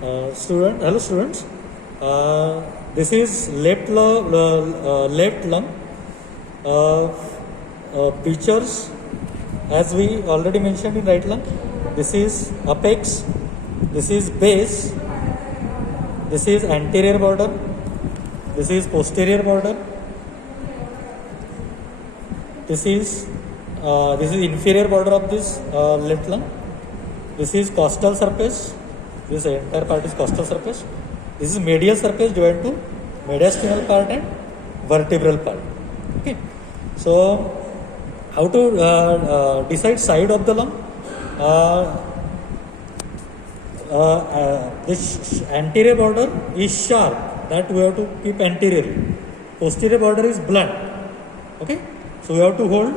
Hello students. This is left lung. Features, as we already mentioned in right lung. This is apex. This is base. This is anterior border. This is posterior border. This is inferior border of this left lung. This is costal surface. This entire part is costal surface. This is medial surface joined to mediastinal part and vertebral part. Okay. So, how to decide side of the lung? This anterior border is sharp, that we have to keep anteriorly. Posterior border is blunt. Okay. So, we have to hold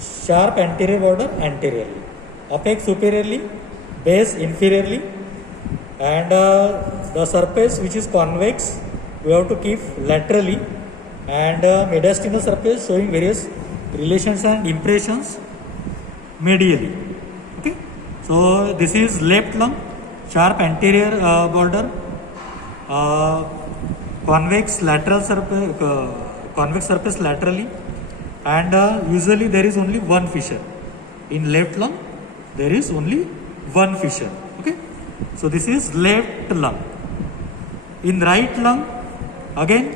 sharp anterior border anteriorly, apex superiorly, base inferiorly, and the surface which is convex we have to keep laterally, and mediastinal surface showing various relations and impressions medially. Okay, so this is left lung, sharp anterior border, convex surface laterally, and usually there is only one fissure. In left lung there is only one fissure. Okay, so this is left lung. In right lung, again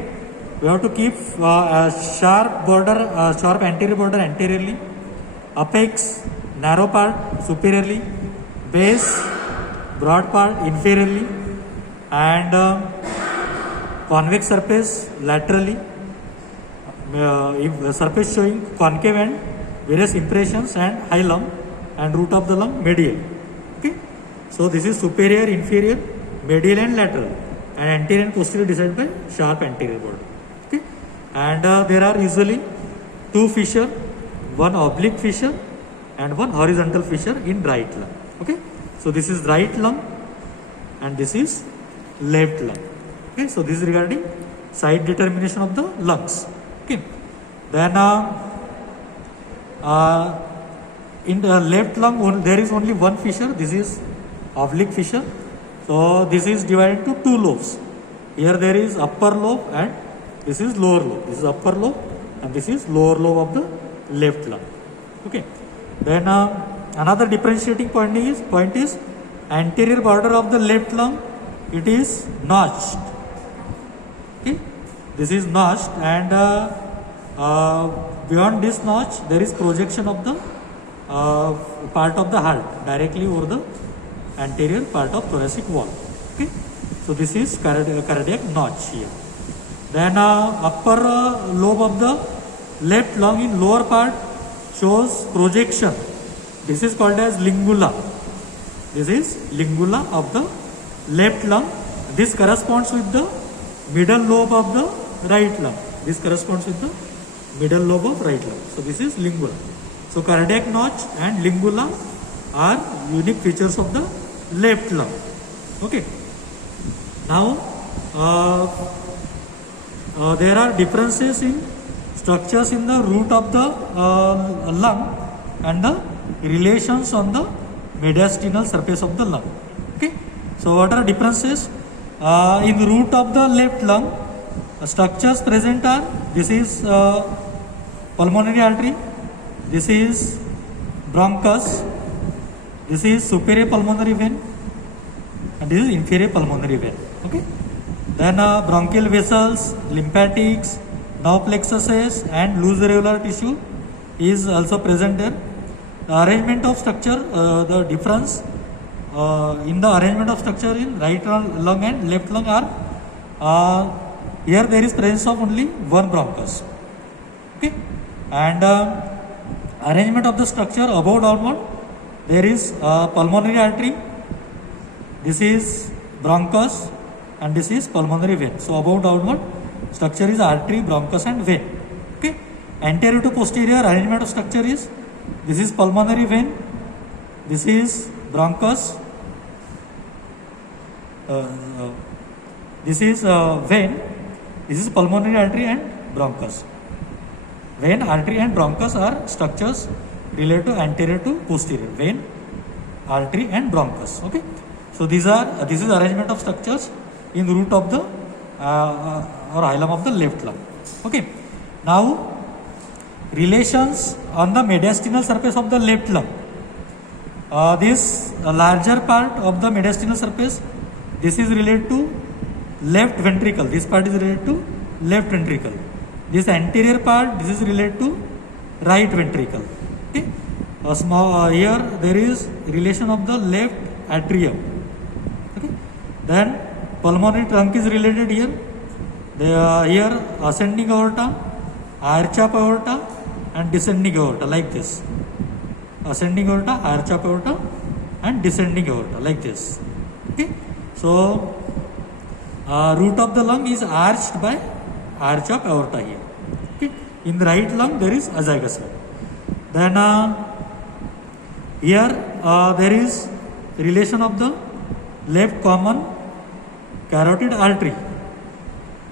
we have to keep a sharp anterior border anteriorly, apex narrow part superiorly, base broad part inferiorly, and convex surface laterally, surface showing concave and various impressions, and hilum and root of the lung medial. Okay, so this is superior, inferior, medial and lateral, and anterior and posterior decided by sharp anterior border. Okay, and there are usually two fissure, one oblique fissure and one horizontal fissure in right lung. Okay, so this is right lung and this is left lung. Okay, so this is regarding side determination of the lungs. Okay, then in the left lung there is only one fissure. This is oblique fissure. So this is divided into two lobes. Here there is upper lobe and this is lower lobe. This is upper lobe and this is lower lobe of the left lung. Okay, then another differentiating point is anterior border of the left lung, it is notched. Okay, this is notched, and beyond this notch there is projection of the part of the heart directly over the anterior part of thoracic wall. Okay, so this is cardiac notch here. Then upper lobe of the left lung in lower part shows projection. This is called as lingula. This is lingula of the left lung. This corresponds with the middle lobe of the right lung. This corresponds with the middle lobe of right lung. So this is lingula. So cardiac notch and lingula are unique features of the left lung. Okay. Now there are differences in structures in the root of the lung and the relations on the mediastinal surface of the lung. Okay. So what are differences? In the root of the left lung, structures present are, this is pulmonary artery, this is bronchus, this is superior pulmonary vein, and this is inferior pulmonary vein. Okay. Then bronchial vessels, lymphatics, nerve plexuses, and loose alveolar tissue is also present there. The arrangement of structure, the difference in the arrangement of structure in right lung and left lung are here there is presence of only one bronchus. Okay, and arrangement of the structure above downward, there is pulmonary artery, this is bronchus, and this is pulmonary vein. So above downward structure is artery, bronchus and vein. Okay, anterior to posterior arrangement of structure is, this is pulmonary vein, this is bronchus, this is vein, this is pulmonary artery and bronchus. Vein, artery and bronchus are structures related to anterior to posterior, vein, artery and bronchus. Okay, So this is arrangement of structures in root of the or hilum of the left lung. Okay. Now relations on the mediastinal surface of the left lung. This larger part of the mediastinal surface, this is related to left ventricle. This part is related to left ventricle. This anterior part, this is related to right ventricle. Okay. Here there is relation of the left atrium. Okay. Then pulmonary trunk is related here. Here ascending aorta, arch of aorta and descending aorta like this. Ascending aorta, arch of aorta and descending aorta like this. Okay. So root of the lung is arched by arch of aorta here. Okay. In the right lung there is azygous lung. Then here there is relation of the left common carotid artery.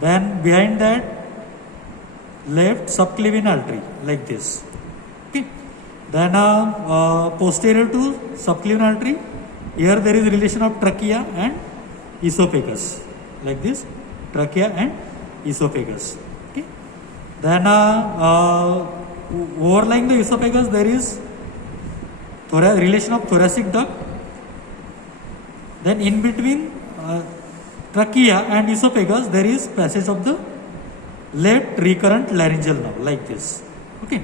Then behind that left subclavian artery like this. Okay. Then posterior to subclavian artery, here there is relation of trachea and esophagus like this, trachea and esophagus. Okay. Then overlying the esophagus there is relation of thoracic duct. Then in between trachea and esophagus there is passage of the left recurrent laryngeal nerve like this. Okay.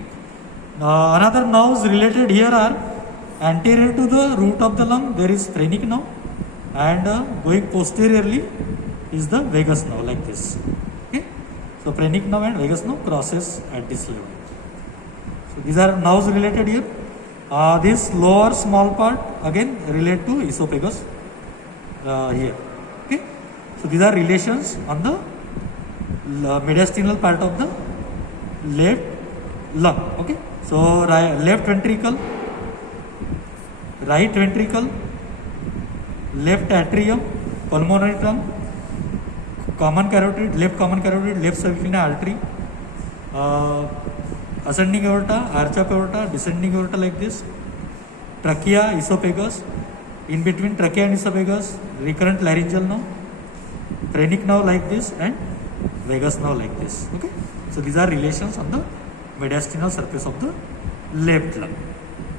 Another nerves related here are anterior to the root of the lung there is phrenic nerve, and going posteriorly is the vagus nerve like this. Okay. So phrenic nerve and vagus nerve crosses at this level. So these are nerves related here. This lower small part again relate to esophagus here. Okay. So these are relations on the mediastinal part of the left lung. Okay. So left ventricle, right ventricle, left atrium, pulmonary trunk, common carotid, left subclavian artery, ascending aorta, arch of aorta, descending aorta like this, trachea, esophagus, in between trachea and esophagus, recurrent laryngeal nerve, phrenic nerve like this, and vagus nerve like this. Okay. So these are relations on the mediastinal surface of the left lung.